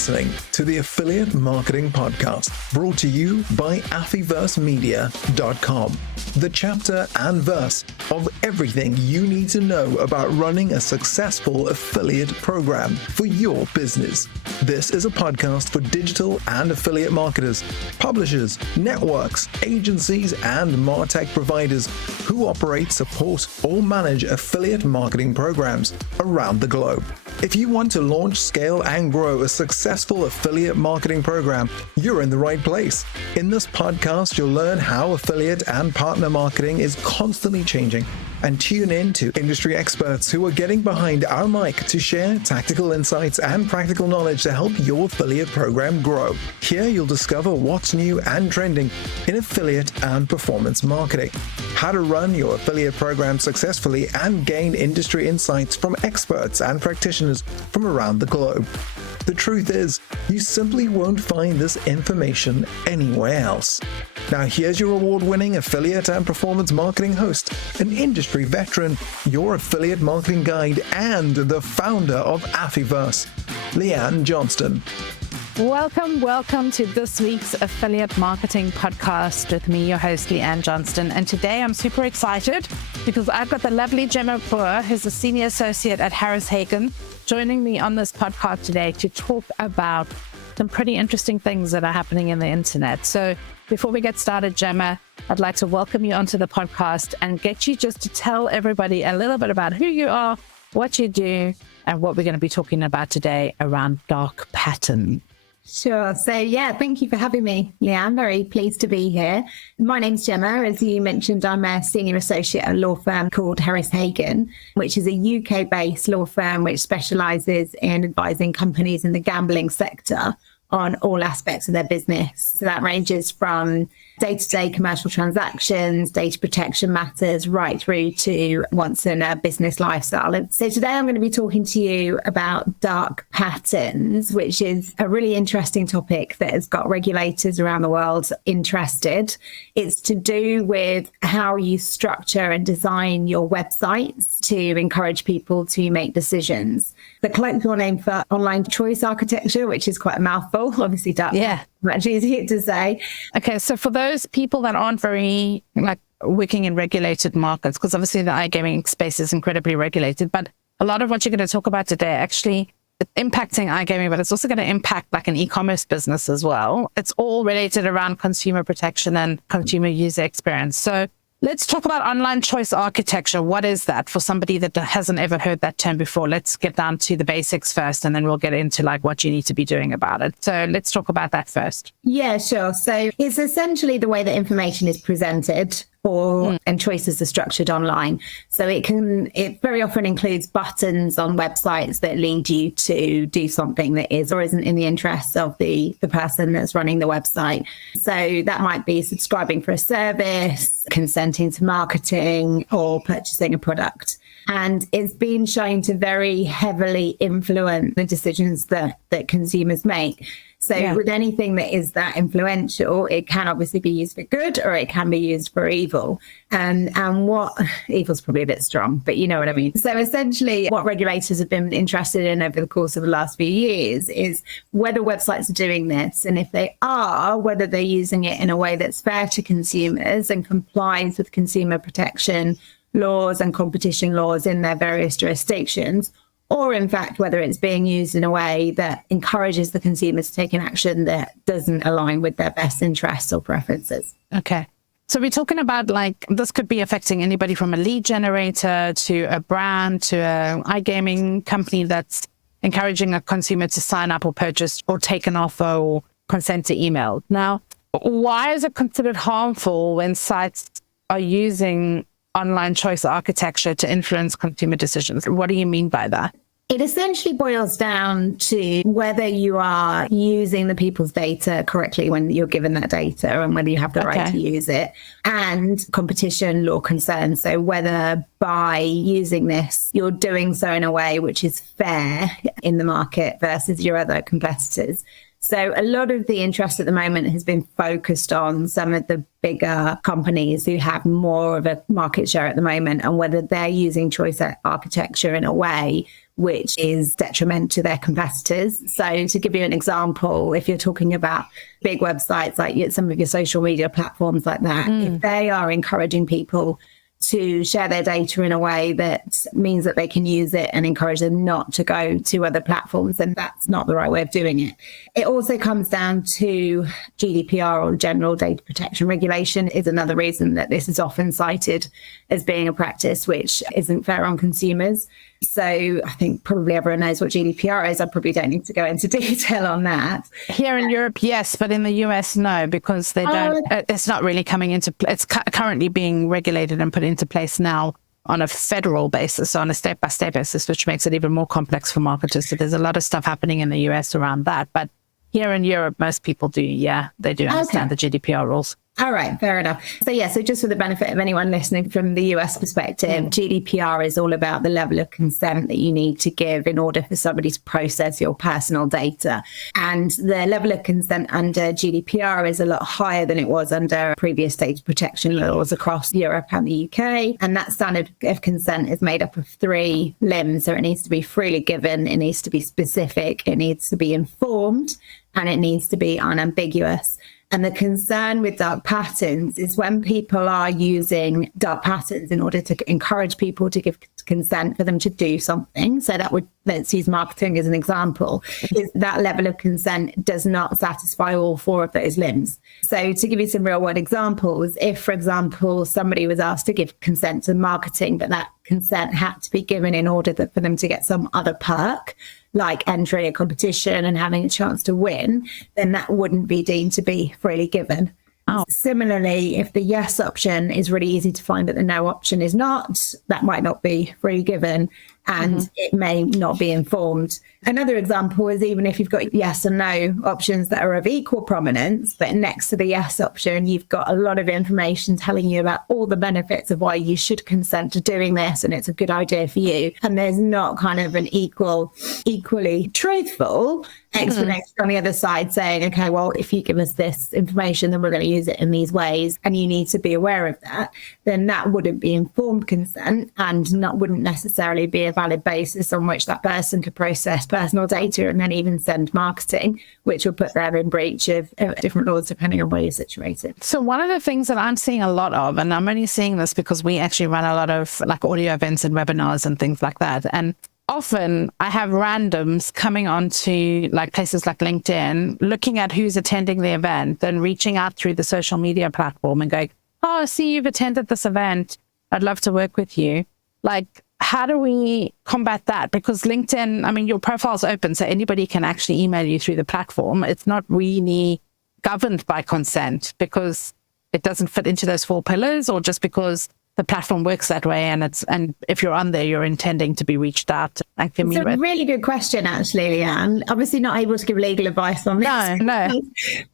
listening to the Affiliate Marketing Podcast, brought to you by Affyversemedia.com, the chapter and verse of everything you need to know about running a successful affiliate program for your business. This is a podcast for digital and affiliate marketers, publishers, networks, agencies, and MarTech providers who operate, support, or manage affiliate marketing programs around the globe. If you want to launch, scale, and grow a successful affiliate marketing program, you're in the right place. In this podcast, you'll learn how affiliate and partner marketing is constantly changing, and tune in to industry experts who are getting behind our mic to share tactical insights and practical knowledge to help your affiliate program grow. Here you'll discover what's new and trending in affiliate and performance marketing, how to run your affiliate program successfully, and gain industry insights from experts and practitioners from around the globe. The truth is, you simply won't find this information anywhere else. Now here's your award-winning affiliate and performance marketing host, an industry veteran, your affiliate marketing guide, and the founder of Affyverse, Leanne Johnston. Welcome to this week's Affiliate Marketing Podcast with me, your host, Leanne Johnston. And today I'm super excited because I've got the lovely Gemma Brewer, who's a senior associate at Harris Hagen, joining me on this podcast today to talk about some pretty interesting things that are happening in the internet. So before we get started, Gemma, I'd like to welcome you onto the podcast and get you just to tell everybody a little bit about who you are, what you do, and what we're going to be talking about today around dark patterns. Sure. So thank you for having me, Leanne. I'm very pleased to be here. My name's Gemma. As you mentioned, I'm a senior associate at a law firm called Harris Hagen, which is a UK-based law firm which specialises in advising companies in the gambling sector on all aspects of their business. So that ranges from day-to-day commercial transactions, data protection matters, right through to once in a business lifestyle. And so today I'm going to be talking to you about dark patterns, which is a really interesting topic that has got regulators around the world interested. It's to do with how you structure and design your websites to encourage people to make decisions. The colloquial name for online choice architecture, which is quite a mouthful, obviously dark. Yeah. Much easier to say. Okay, so for those people that aren't very working in regulated markets, because obviously the iGaming space is incredibly regulated, but a lot of what you're going to talk about today actually it's impacting iGaming, but it's also going to impact an e-commerce business as well. It's all related around consumer protection and consumer user experience. So let's talk about online choice architecture. What is that for somebody that hasn't ever heard that term before? Let's get down to the basics first, and then we'll get into what you need to be doing about it. So let's talk about that first. Yeah, sure. So it's essentially the way that information is presented and choices are structured online. So it very often includes buttons on websites that lead you to do something that is or isn't in the interests of the person that's running the website. So that might be subscribing for a service, consenting to marketing, or purchasing a product. And it's been shown to very heavily influence the decisions that consumers make. So with anything that is that influential, it can obviously be used for good or it can be used for evil. And what evil's probably a bit strong, but you know what I mean. So essentially what regulators have been interested in over the course of the last few years is whether websites are doing this. And if they are, whether they're using it in a way that's fair to consumers and complies with consumer protection laws and competition laws in their various jurisdictions, or in fact, whether it's being used in a way that encourages the consumers to take an action that doesn't align with their best interests or preferences. Okay. So we're talking about this could be affecting anybody from a lead generator to a brand to an iGaming company that's encouraging a consumer to sign up or purchase or take an offer or consent to email. Now, why is it considered harmful when sites are using online choice architecture to influence consumer decisions? What do you mean by that? It essentially boils down to whether you are using the people's data correctly when you're given that data and whether you have the right to use it, and competition law concerns. So whether by using this, you're doing so in a way which is fair in the market versus your other competitors. So a lot of the interest at the moment has been focused on some of the bigger companies who have more of a market share at the moment and whether they're using choice architecture in a way which is detriment to their competitors. So to give you an example, if you're talking about big websites like some of your social media platforms like that, if they are encouraging people to share their data in a way that means that they can use it and encourage them not to go to other platforms, then that's not the right way of doing it. It also comes down to GDPR, or General Data Protection Regulation, is another reason that this is often cited as being a practice which isn't fair on consumers. So I think probably everyone knows what GDPR is. I probably don't need to go into detail on that. Here in Europe, yes, but in the US, no, because they don't. It's not really coming into. It's currently being regulated and put into place now on a federal basis, on a step-by-step basis, which makes it even more complex for marketers. So there's a lot of stuff happening in the US around that. But here in Europe, most people do. Yeah, they do understand the GDPR rules. All right, fair enough. So just for the benefit of anyone listening from the US perspective, GDPR is all about the level of consent that you need to give in order for somebody to process your personal data. And the level of consent under GDPR is a lot higher than it was under previous data protection laws across Europe and the UK. And that standard of consent is made up of 3 limbs. So it needs to be freely given, it needs to be specific, it needs to be informed, and it needs to be unambiguous. And the concern with dark patterns is when people are using dark patterns in order to encourage people to give consent for them to do something. So that would, let's use marketing as an example, is that level of consent does not satisfy all 4 of those limbs. So to give you some real world examples, if, for example, somebody was asked to give consent to marketing, but that consent had to be given in order for them to get some other perk, like entering a competition and having a chance to win, then that wouldn't be deemed to be freely given. Similarly, if the yes option is really easy to find but the no option is not, that might not be freely given, and it may not be informed. Another example is even if you've got yes and no options that are of equal prominence, but next to the yes option, you've got a lot of information telling you about all the benefits of why you should consent to doing this, and it's a good idea for you. And there's not kind of an equally truthful explanation on the other side saying, okay, well, if you give us this information, then we're going to use it in these ways, and you need to be aware of that, then that wouldn't be informed consent, and that wouldn't necessarily be a valid basis on which that person could process personal data and then even send marketing, which will put them in breach of different laws depending on where you're situated. So one of the things that I'm seeing a lot of, and I'm only seeing this because we actually run a lot of like audio events and webinars and things like that, and often I have randoms coming onto like places like LinkedIn, looking at who's attending the event, then reaching out through the social media platform and going, oh, I see you've attended this event. I'd love to work with you. Like, how do we combat that? Because LinkedIn, I mean, your profile's open, so anybody can actually email you through the platform. It's not really governed by consent because it doesn't fit into those 4 pillars, or just because the platform works that way, and if you're on there, you're intending to be reached out. It's a really good question, actually, Leanne. Obviously not able to give legal advice on this. No.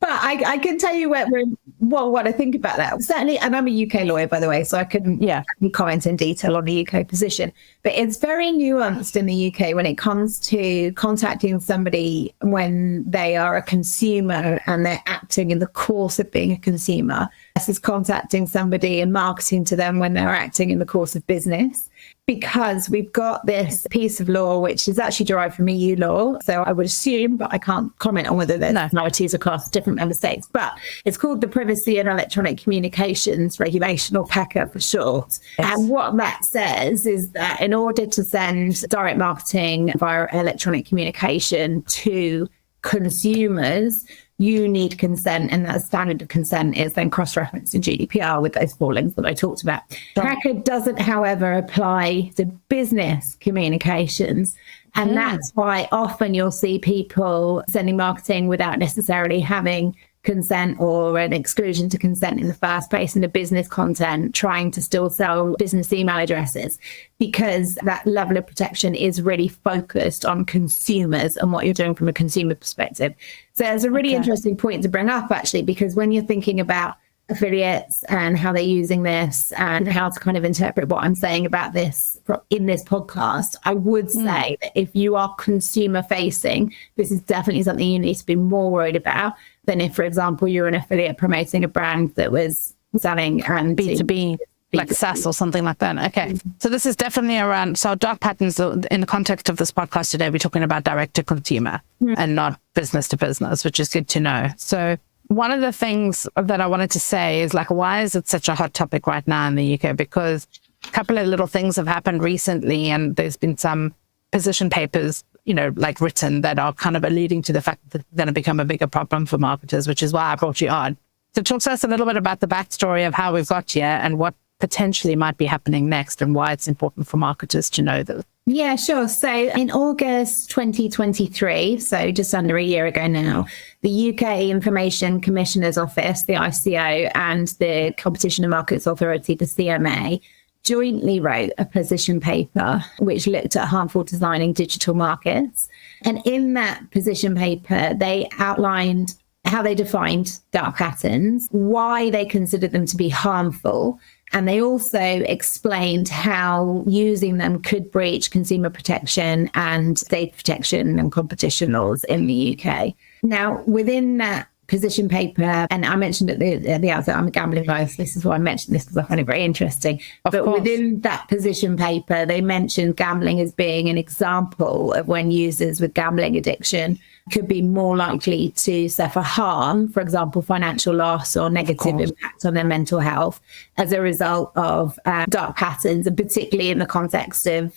But I can tell you what I think about that. Certainly, and I'm a UK lawyer, by the way, so I couldn't comment in detail on the UK position. But it's very nuanced in the UK when it comes to contacting somebody when they are a consumer and they're acting in the course of being a consumer, versus contacting somebody and marketing to them when they're acting in the course of business. Because we've got this piece of law which is actually derived from EU law, so I would assume, but I can't comment on whether there's similarities across different member states, but it's called the Privacy and Electronic Communications Regulation, or PECR for short. Yes. And what that says is that in order to send direct marketing via electronic communication to consumers, you need consent, and that standard of consent is then cross-referenced in GDPR with those 4 links that I talked about. PECR doesn't, however, apply to business communications, and that's why often you'll see people sending marketing without necessarily having consent or an exclusion to consent in the first place in the business content, trying to still sell business email addresses, because that level of protection is really focused on consumers and what you're doing from a consumer perspective. So it's a really interesting point to bring up, actually, because when you're thinking about affiliates and how they're using this and how to kind of interpret what I'm saying about this in this podcast, I would say that if you are consumer facing, this is definitely something you need to be more worried about than if, for example, you're an affiliate promoting a brand that was selling and B2B. like SaaS or something like that. Okay. So this is definitely around, so dark patterns in the context of this podcast today, we're talking about direct to consumer and not business to business, which is good to know. So one of the things that I wanted to say is like, why is it such a hot topic right now in the UK? Because a couple of little things have happened recently, and there's been some position papers, like written, that are kind of alluding to the fact that it's going to become a bigger problem for marketers, which is why I brought you on. So talk to us a little bit about the backstory of how we've got here and what potentially might be happening next and why it's important for marketers to know that. Yeah, sure. So in August 2023, so just under a year ago now, the UK Information Commissioner's Office, the ICO, and the Competition and Markets Authority, the CMA, jointly wrote a position paper which looked at harmful designing digital markets. And in that position paper, they outlined how they defined dark patterns, why they considered them to be harmful, and they also explained how using them could breach consumer protection and data protection and competition laws in the UK. Now, within that position paper, and I mentioned at the outset, I'm a gambling lawyer, so this is why I mentioned this because I find it very interesting. But within that position paper, they mentioned gambling as being an example of when users with gambling addiction could be more likely to suffer harm, for example, financial loss or negative impact on their mental health as a result of dark patterns, and particularly in the context of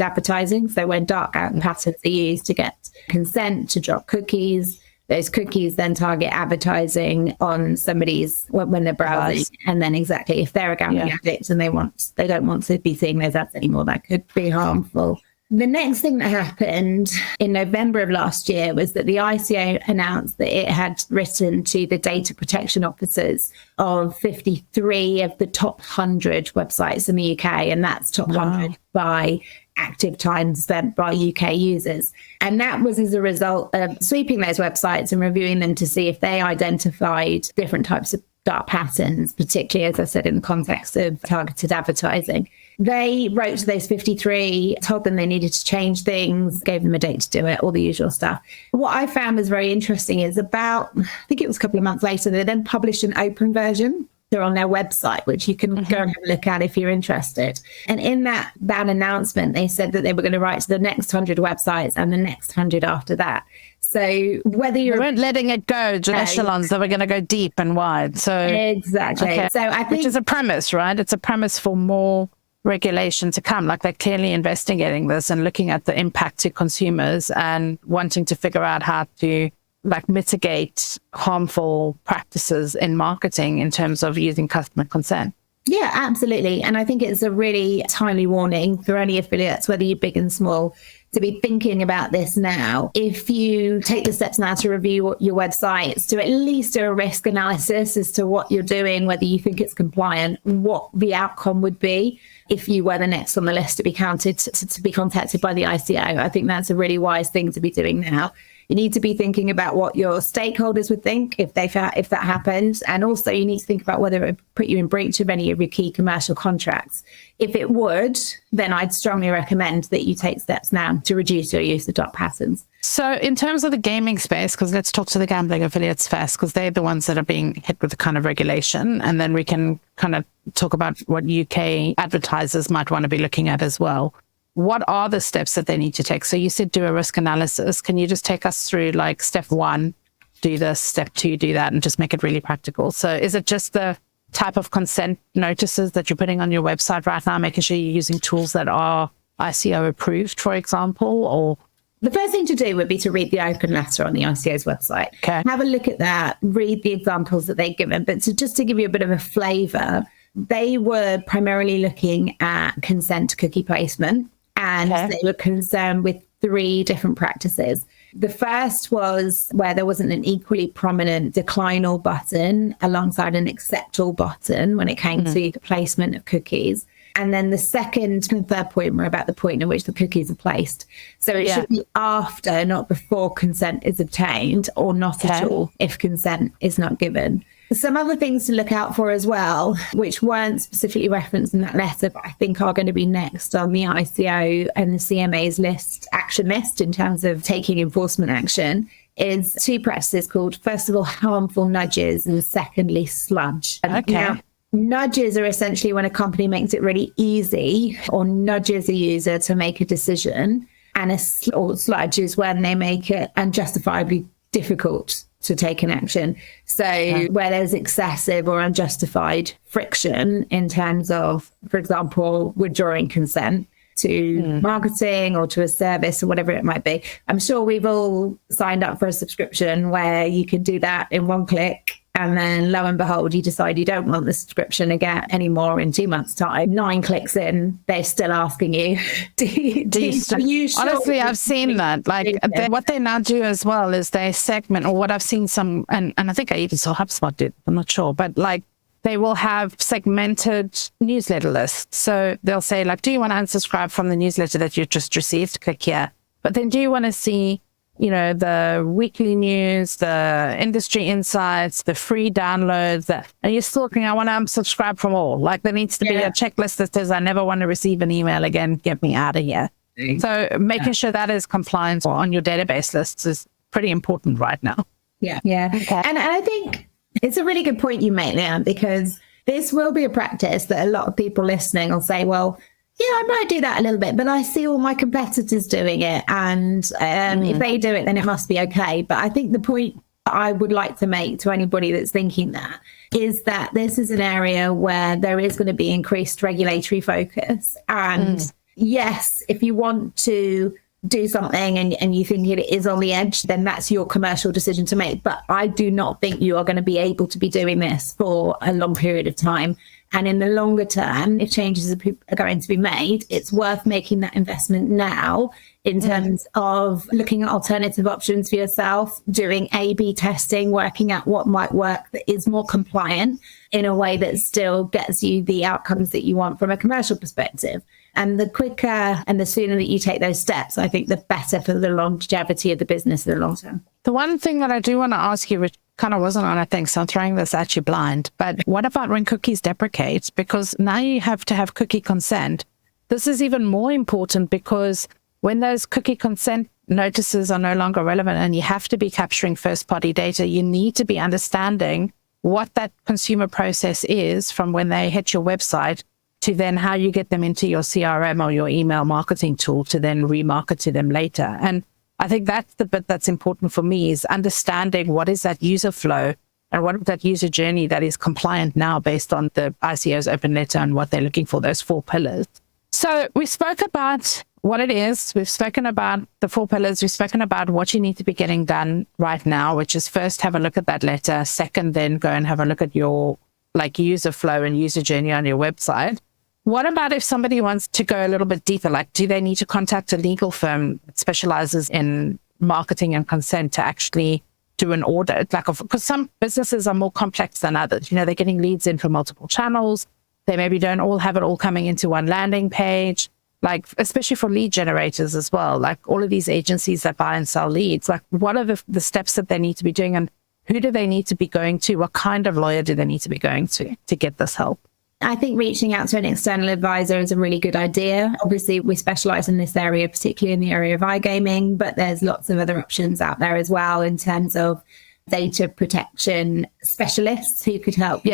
advertising. So when dark patterns are used to get consent to drop cookies, those cookies then target advertising on somebody's when they're browsing. And then exactly, if they're a gambling addict and they don't want to be seeing those ads anymore, that could be harmful. The next thing that happened in November of last year was that the ICO announced that it had written to the data protection officers of 53 of the top 100 websites in the UK, and that's top 100 by active time spent by UK users. And that was as a result of sweeping those websites and reviewing them to see if they identified different types of dark patterns, particularly, as I said, in the context of targeted advertising. They wrote to those 53, told them they needed to change things, gave them a date to do it, all the usual stuff. What I found was very interesting is I think it was a couple of months later, they then published an open version. They're on their website, which you can go and have a look at if you're interested. And in that announcement, they said that they were going to write to the next 100 websites and the next 100 after that. So whether you're... They weren't letting it go to echelons, they were going to go deep and wide. So exactly. Okay. So I think... Which is a premise, right? It's a premise for more regulation to come. Like, they're clearly investigating this and looking at the impact to consumers and wanting to figure out how to mitigate harmful practices in marketing in terms of using customer consent. Yeah, absolutely. And I think it's a really timely warning for any affiliates, whether you're big and small, to be thinking about this now. If you take the steps now to review your websites, to at least do a risk analysis as to what you're doing, whether you think it's compliant, what the outcome would be if you were the next on the list to be counted, to be contacted by the ICO. I think that's a really wise thing to be doing now. You need to be thinking about what your stakeholders would think if that happens. And also you need to think about whether it would put you in breach of any of your key commercial contracts. If it would, then I'd strongly recommend that you take steps now to reduce your use of dark patterns. So in terms of the gaming space, because let's talk to the gambling affiliates first, because they're the ones that are being hit with the kind of regulation. And then we can kind of talk about what UK advertisers might want to be looking at as well. What are the steps that they need to take? So you said do a risk analysis. Can you just take us through like step 1, do this, step 2, do that, and just make it really practical? So is it just the type of consent notices that you're putting on your website right now, making sure you're using tools that are ICO approved, for example, or? The first thing to do would be to read the open letter on the ICO's website. Okay. Have a look at that, read the examples that they've given. But just to give you a bit of a flavour, they were primarily looking at consent cookie placement. And they were concerned with 3 different practices. The first was where there wasn't an equally prominent decline all button alongside an accept all button when it came to the placement of cookies. And then the second and third point were about the point in which the cookies are placed. So it should be after, not before consent is obtained, or not at all if consent is not given. Some other things to look out for as well, which weren't specifically referenced in that letter, but I think are going to be next on the ICO and the CMA's action list in terms of taking enforcement action, is 2 practices called, first of all, harmful nudges, and secondly, sludge. Okay. Now, Nudges are essentially when a company makes it really easy or nudges a user to make a decision, and or sludge is when they make it unjustifiably difficult to take an action. So where there's excessive or unjustified friction in terms of, for example, withdrawing consent to marketing or to a service or whatever it might be. I'm sure we've all signed up for a subscription where you can do that in one click. And then lo and behold, you decide you don't want the subscription again anymore in 2 months' time. 9 clicks in, they're still asking you, Honestly, I've seen that. Like what they now do as well is they segment, or what I've seen some, and I think I even saw HubSpot did, I'm not sure, but like they will have segmented newsletter lists. So they'll say like, do you want to unsubscribe from the newsletter that you just received? Click here. But then do you want to see, the weekly news, the industry insights, the free downloads, and you're still looking, I want to unsubscribe from all. Like there needs to be a checklist that says, I never want to receive an email again, get me out of here. So making sure that is compliant on your database lists is pretty important right now. Yeah. Okay. And I think it's a really good point you make, Leanne, because this will be a practice that a lot of people listening will say, well, yeah, I might do that a little bit, but I see all my competitors doing it. And if they do it, then it must be okay. But I think the point I would like to make to anybody that's thinking that is that this is an area where there is going to be increased regulatory focus. And yes, if you want to do something and you think it is on the edge, then that's your commercial decision to make. But I do not think you are going to be able to be doing this for a long period of time. And in the longer term, if changes are going to be made, it's worth making that investment now in terms of looking at alternative options for yourself, doing A/B testing, working out what might work that is more compliant in a way that still gets you the outcomes that you want from a commercial perspective. And the quicker and the sooner that you take those steps, I think the better for the longevity of the business in the long term. The one thing that I do want to ask you, which kind of wasn't on, I think, so I'm throwing this at you blind, but what about when cookies deprecate? Because now you have to have cookie consent. This is even more important because when those cookie consent notices are no longer relevant and you have to be capturing first-party data, you need to be understanding what that consumer process is from when they hit your website to then how you get them into your CRM or your email marketing tool to then remarket to them later. And I think that's the bit that's important for me, is understanding what is that user flow and what is that user journey that is compliant now based on the ICO's open letter and what they're looking for, those 4 pillars. So we spoke about what it is. We've spoken about the 4 pillars. We've spoken about what you need to be getting done right now, which is first, have a look at that letter. Second, then go and have a look at your user flow and user journey on your website. What about if somebody wants to go a little bit deeper? Like, do they need to contact a legal firm that specializes in marketing and consent to actually do an audit? Like, because some businesses are more complex than others. They're getting leads in from multiple channels. They maybe don't all have it all coming into one landing page. Like, especially for lead generators as well. Like all of these agencies that buy and sell leads, like what are the steps that they need to be doing, and who do they need to be going to? What kind of lawyer do they need to be going to get this help? I think reaching out to an external advisor is a really good idea. Obviously, we specialize in this area, particularly in the area of iGaming, but there's lots of other options out there as well in terms of data protection specialists who could help you.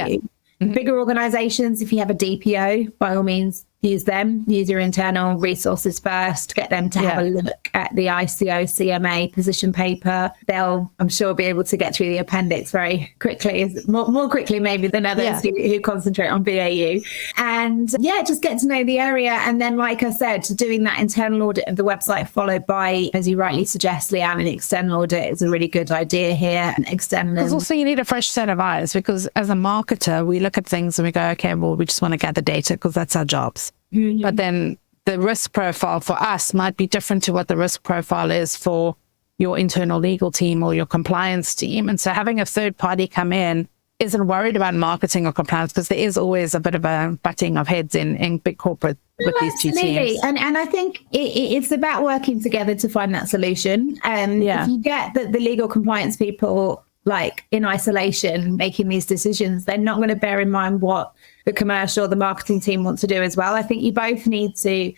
Mm-hmm. Bigger organizations, if you have a DPO, by all means, use them. Use your internal resources first. Get them to have a look at the ICO CMA position paper. They'll, I'm sure, be able to get through the appendix very quickly, more quickly maybe than others who concentrate on BAU. And just get to know the area. And then, like I said, doing that internal audit of the website followed by, as you rightly suggest, Leanne, an external audit is a really good idea here. And external. Because also you need a fresh set of eyes, because as a marketer, we look at things and we go, okay, well, we just want to gather data because that's our jobs. Mm-hmm. But then the risk profile for us might be different to what the risk profile is for your internal legal team or your compliance team. And so having a third party come in isn't worried about marketing or compliance, because there is always a bit of a butting of heads in big corporate with these two teams. And I think it's about working together to find that solution. If you get the legal compliance people like in isolation making these decisions, they're not going to bear in mind what the commercial, the marketing team want to do as well. I think you both need to,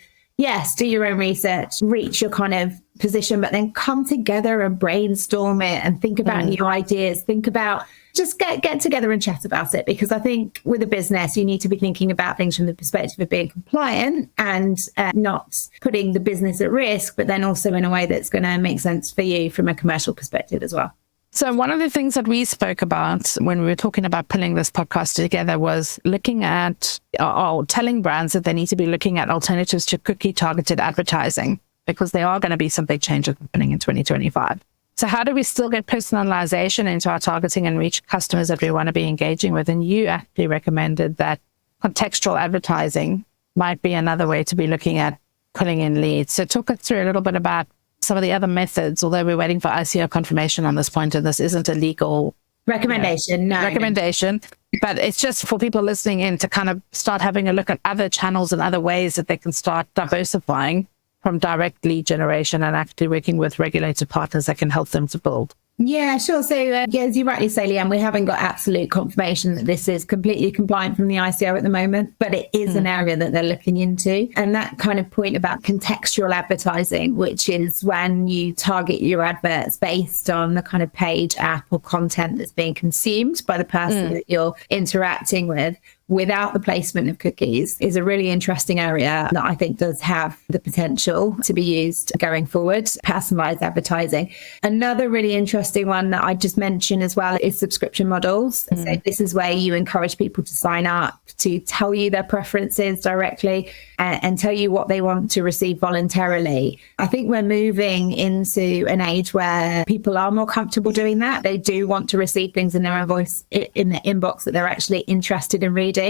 do your own research, reach your kind of position, but then come together and brainstorm it and think about new ideas, think about just get together and chat about it. Because I think with a business, you need to be thinking about things from the perspective of being compliant and not putting the business at risk, but then also in a way that's going to make sense for you from a commercial perspective as well. So one of the things that we spoke about when we were talking about pulling this podcast together was looking at or telling brands that they need to be looking at alternatives to cookie targeted advertising, because there are going to be some big changes happening in 2025. So how do we still get personalization into our targeting and reach customers that we want to be engaging with? And you actually recommended that contextual advertising might be another way to be looking at pulling in leads. So talk us through a little bit about some of the other methods, although we're waiting for ICO confirmation on this point, and this isn't a legal recommendation, but it's just for people listening in to kind of start having a look at other channels and other ways that they can start diversifying from direct lead generation and actually working with regulated partners that can help them to build. Yeah, sure. So, as you rightly say, Leanne, we haven't got absolute confirmation that this is completely compliant from the ICO at the moment, but it is an area that they're looking into. And that kind of point about contextual advertising, which is when you target your adverts based on the kind of page, app, or content that's being consumed by the person that you're interacting with, without the placement of cookies, is a really interesting area that I think does have the potential to be used going forward. Personalized advertising. Another really interesting one that I just mentioned as well is subscription models. So this is where you encourage people to sign up, to tell you their preferences directly and tell you what they want to receive voluntarily. I think we're moving into an age where people are more comfortable doing that. They do want to receive things in their own voice in the inbox that they're actually interested in reading.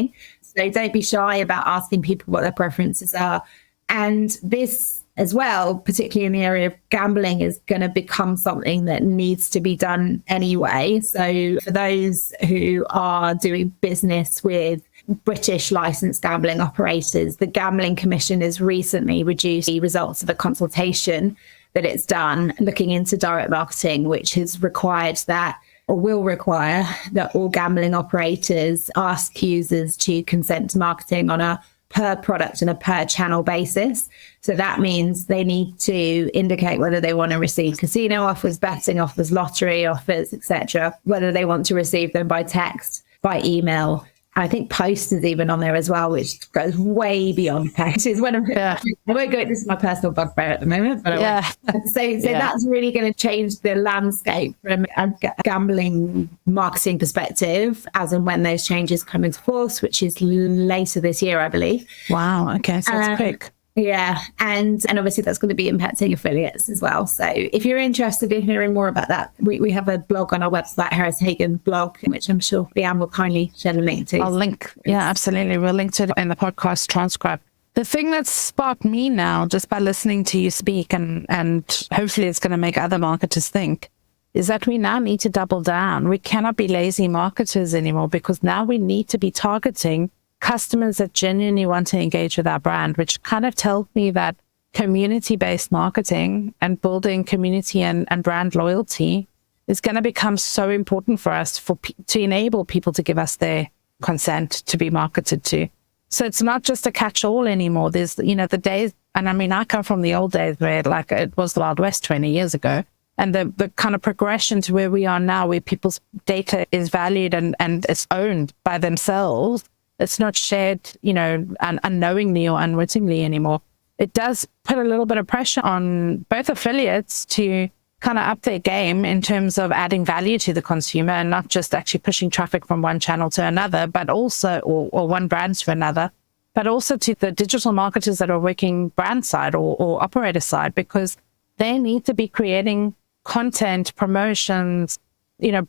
So don't be shy about asking people what their preferences are. And this as well, particularly in the area of gambling, is going to become something that needs to be done anyway. So for those who are doing business with British licensed gambling operators, the Gambling Commission has recently reduced the results of a consultation that it's done looking into direct marketing, which has required that, or will require that, all gambling operators ask users to consent to marketing on a per product and a per channel basis. So that means they need to indicate whether they want to receive casino offers, betting offers, lottery offers, etc., whether they want to receive them by text, by email. I think post is even on there as well, which goes way beyond text. It's one of I won't go. This is my personal bugbear at the moment, but so that's really going to change the landscape from a gambling marketing perspective, as and when those changes come into force, which is later this year, I believe. Wow. Okay, so it's quick. Yeah, and obviously that's going to be impacting affiliates as well. So if you're interested in hearing more about that, we have a blog on our website, Harris Hagen blog, which I'm sure Leanne will kindly share the link to. I'll link. Yeah, absolutely. We'll link to it in the podcast transcript. The thing that sparked me now, just by listening to you speak, and hopefully it's going to make other marketers think, is that we now need to double down. We cannot be lazy marketers anymore, because now we need to be targeting customers that genuinely want to engage with our brand, which kind of tells me that community-based marketing and building community and brand loyalty is going to become so important for us to enable people to give us their consent to be marketed to. So it's not just a catch-all anymore. There's, the days, and I mean, I come from the old days where like it was the Wild West 20 years ago. And the kind of progression to where we are now, where people's data is valued and it's owned by themselves. It's not shared, unknowingly or unwittingly anymore. It does put a little bit of pressure on both affiliates to kind of up their game in terms of adding value to the consumer, and not just actually pushing traffic from one channel to another, but also, or one brand to another, but also to the digital marketers that are working brand side or operator side, because they need to be creating content, promotions,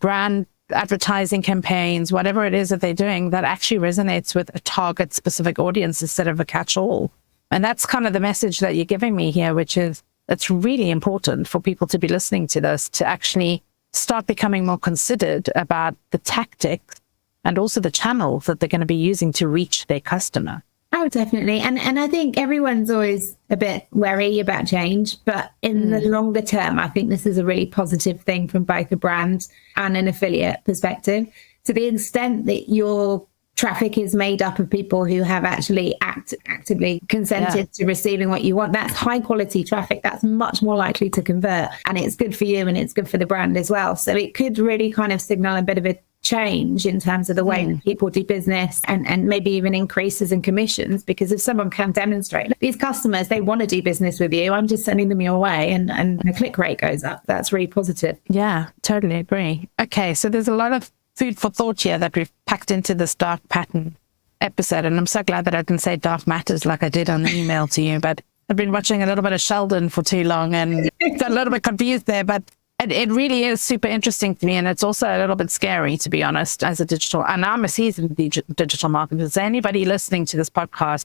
brand advertising campaigns, whatever it is that they're doing that actually resonates with a target specific audience instead of a catch-all. And that's kind of the message that you're giving me here, which is it's really important for people to be listening to this, to actually start becoming more considered about the tactics and also the channels that they're going to be using to reach their customer. Oh, definitely. And I think everyone's always a bit wary about change, but in the longer term, I think this is a really positive thing from both a brand and an affiliate perspective. To the extent that you're traffic is made up of people who have actually actively consented to receiving what you want, that's high quality traffic. That's much more likely to convert, and it's good for you and it's good for the brand as well. So it could really kind of signal a bit of a change in terms of the way that people do business, and maybe even increases in commissions, because if someone can demonstrate these customers, they want to do business with you, I'm just sending them your way, and the click rate goes up. That's really positive. Yeah, totally agree. Okay, so there's a lot of food for thought here that we've packed into this dark pattern episode, and I'm so glad that I didn't say dark matters like I did on the email to you, but I've been watching a little bit of Sheldon for too long and got a little bit confused there, but it really is super interesting to me, and it's also a little bit scary, to be honest, as a digital, and I'm a seasoned digital marketer. Is there anybody listening to this podcast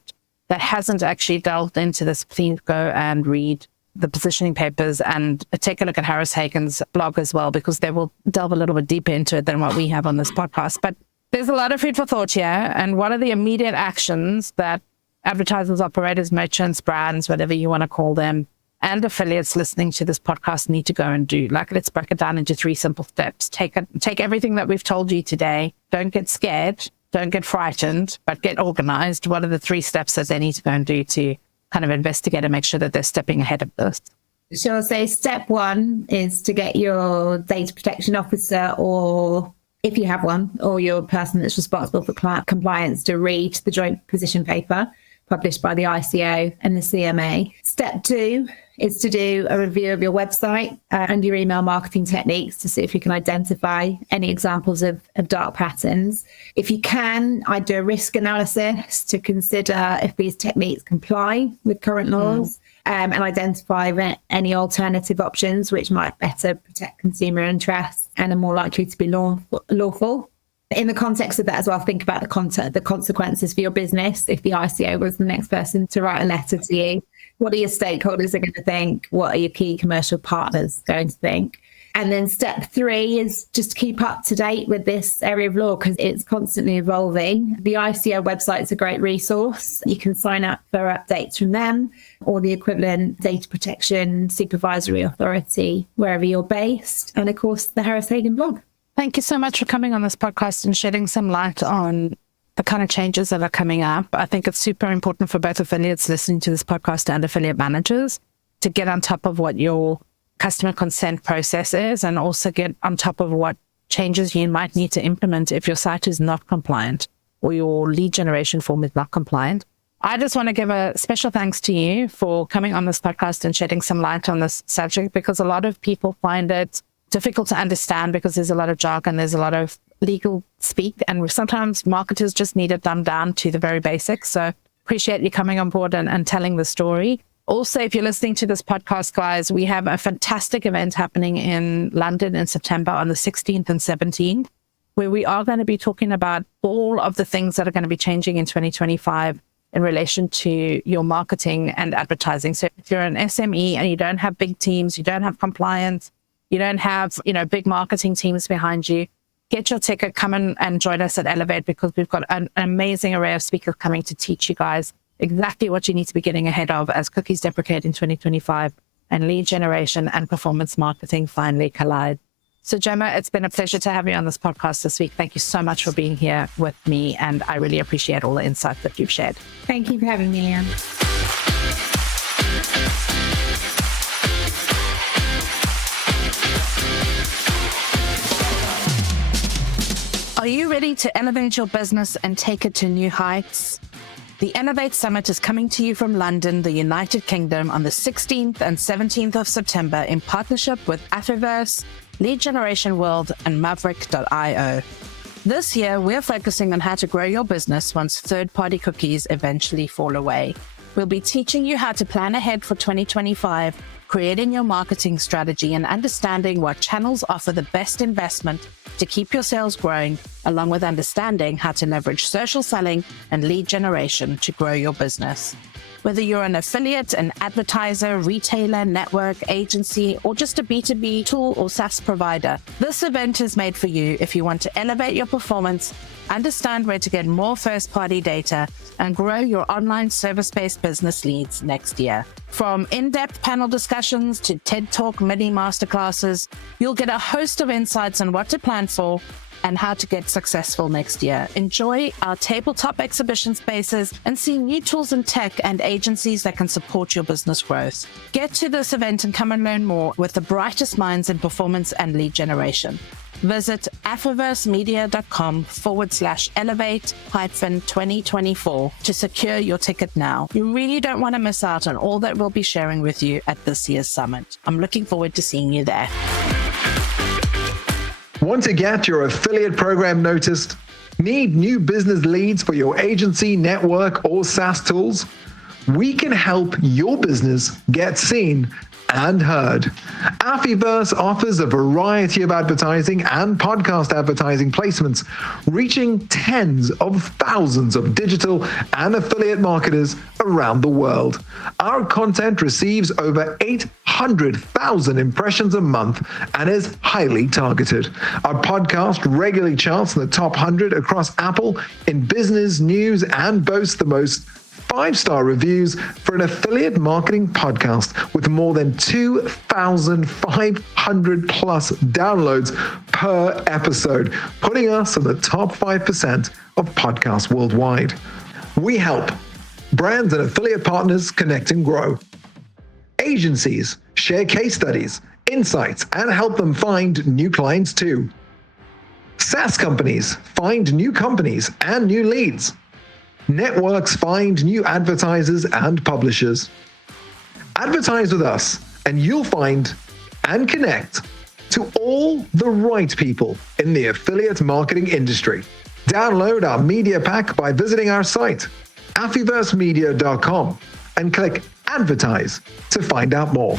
that hasn't actually delved into this? Please go and read the positioning papers and take a look at Harris Hagen's blog as well, because they will delve a little bit deeper into it than what we have on this podcast. But there's a lot of food for thought here. And what are the immediate actions that advertisers, operators, merchants, brands, whatever you want to call them, and affiliates listening to this podcast need to go and do? Like, let's break it down into 3 simple steps. Take everything that we've told you today. Don't get scared. Don't get frightened, but get organized. What are the 3 steps that they need to go and do to kind of investigate and make sure that they're stepping ahead of this? Sure. So step 1 is to get your data protection officer, or if you have one, or your person that's responsible for compliance, to read the joint position paper published by the ICO and the CMA. Step 2 is to do a review of your website and your email marketing techniques to see if you can identify any examples of dark patterns. If you can, I'd do a risk analysis to consider if these techniques comply with current laws, and identify any alternative options which might better protect consumer interests and are more likely to be lawful. In the context of that as well, think about the consequences for your business. If the ICO was the next person to write a letter to you, what are your stakeholders going to think? What are your key commercial partners going to think? And then step 3 is just to keep up to date with this area of law, because it's constantly evolving. The ICO website is a great resource. You can sign up for updates from them, or the equivalent data protection supervisory authority wherever you're based. And of course, the Harris Hagen blog. Thank you so much for coming on this podcast and shedding some light on the kind of changes that are coming up. I think it's super important for both affiliates listening to this podcast and affiliate managers to get on top of what your customer consent process is, and also get on top of what changes you might need to implement if your site is not compliant or your lead generation form is not compliant. I just want to give a special thanks to you for coming on this podcast and shedding some light on this subject, because a lot of people find it difficult to understand because there's a lot of jargon, there's a lot of legal speak, and sometimes marketers just need it dumbed down to the very basics. So appreciate you coming on board and telling the story. Also, if you're listening to this podcast, guys, we have a fantastic event happening in London in September on the 16th and 17th, where we are going to be talking about all of the things that are going to be changing in 2025 in relation to your marketing and advertising. So if you're an SME and you don't have big teams, you don't have compliance, you don't have, big marketing teams behind you, get your ticket, come and join us at Elevate, because we've got an amazing array of speakers coming to teach you guys exactly what you need to be getting ahead of as cookies deprecate in 2025 and lead generation and performance marketing finally collide. So Gemma, it's been a pleasure to have you on this podcast this week. Thank you so much for being here with me, and I really appreciate all the insights that you've shared. Thank you for having me, Leanne. Are you ready to elevate your business and take it to new heights? The Elevate Summit is coming to you from London, the United Kingdom, on the 16th and 17th of September in partnership with Affiverse, Lead Generation World, and Maverick.io. This year, we're focusing on how to grow your business once third-party cookies eventually fall away. We'll be teaching you how to plan ahead for 2025, creating your marketing strategy, and understanding what channels offer the best investment to keep your sales growing, along with understanding how to leverage social selling and lead generation to grow your business. Whether you're an affiliate, an advertiser, retailer, network, agency, or just a B2B tool or SaaS provider, this event is made for you if you want to elevate your performance, understand where to get more first-party data, and grow your online service-based business leads next year. From in-depth panel discussions to TED Talk mini masterclasses, you'll get a host of insights on what to plan for, and how to get successful next year. Enjoy our tabletop exhibition spaces and see new tools and tech and agencies that can support your business growth. Get to this event and come and learn more with the brightest minds in performance and lead generation. Visit afterversemedia.com/elevate-2024 to secure your ticket now. You really don't want to miss out on all that we'll be sharing with you at this year's summit. I'm looking forward to seeing you there. Want to get your affiliate program noticed? Need new business leads for your agency, network, or SaaS tools? We can help your business get seen and heard. Affiverse offers a variety of advertising and podcast advertising placements, reaching tens of thousands of digital and affiliate marketers around the world. Our content receives over 800,000 impressions a month and is highly targeted. Our podcast regularly charts in the top 100 across Apple in business news and boasts the most 5-star reviews for an affiliate marketing podcast with more than 2,500 plus downloads per episode, putting us in the top 5% of podcasts worldwide. We help brands and affiliate partners connect and grow. Agencies share case studies, insights, and help them find new clients too. SaaS companies find new companies and new leads. Networks find new advertisers and publishers. Advertise with us and you'll find and connect to all the right people in the affiliate marketing industry. Download our media pack by visiting our site, affiversemedia.com, and click Advertise to find out more.